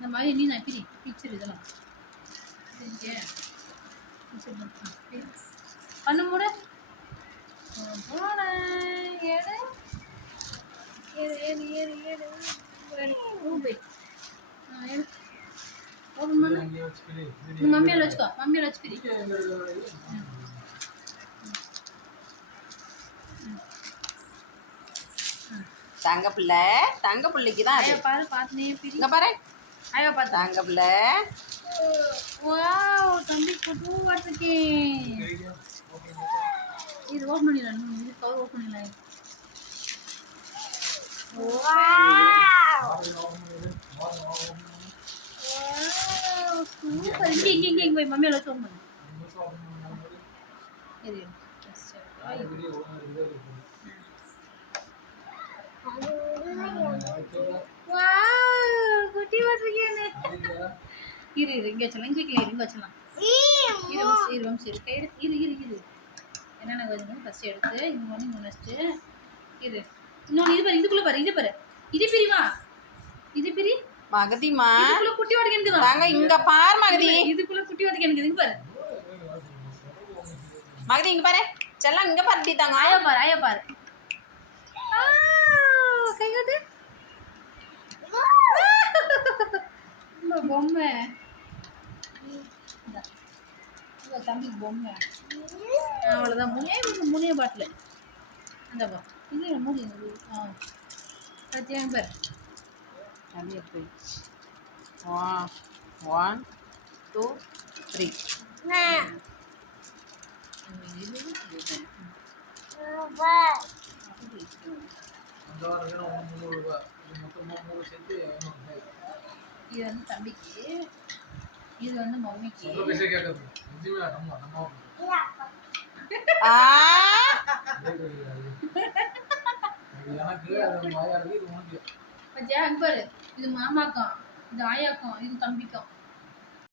இந்த மாதிரி நீ நான் பிக்சர் இதெல்லாம் பண்ண மூட ஏடு ஏறு ஏறு ஏறு ஏறு ரூபே ஏடு ஓப்பன் பண்ணு மம்மியால் வச்சுக்கோ மம்மியால் வச்சுக்கிறீ தங்க பிள்ளைக்கு தான் பாரு பார்த்துனே இங்க பாரு ஐயோ பாரு தங்க பிள்ளை வாவ் தம்பி குட்டு வாட்டுக்கேன் இது ஓப்பன் பண்ணிடலாம் இது கவர் ஓப்பன் பண்ணிடலாம் சூப்பர் இங்கே போய் மம்மியால் வச்சு ஓப்பன் பண்ணு இது குட்டி வாட்டிருக்கேன்னு இரு இங்கே வச்சலாம் இங்கே வச்சலாம் இரு கை எடுத்து இரு என்னென்ன கொஞ்சம் ஃபஸ்ட்டு எடுத்து இந்த ஒன்று வச்சுட்டு இரு இன்னொன்று இது பாரு இதுக்குள்ளே பாரு இது பிரிவா இது பிரி மகதிமா இதுக்குள்ள குட்டி வாட்டுக்கு எனக்கு தாங்க இங்க பாரு மகதி இதுக்குள்ள குட்டி வாட்டுக்கு எனக்கு இங்க பாரு மகதி இங்க பாரு செல்லம் இங்க பாரு தாங்க ஆயா பாரு கை காட்டு பொம்மை தம்பி பொம்மை அவ்வளோதான் முனைய பாட்டில் அந்த இது மூடி பாத்தியாங்க பாரு அப்படியே போய் 1 2 3 இது வந்து தம்பிக்கு இது வந்து மம்மிக்கு பாரு இது மாமாக்கம் இது ஆயாக்கம் இது தம்பிக்கும்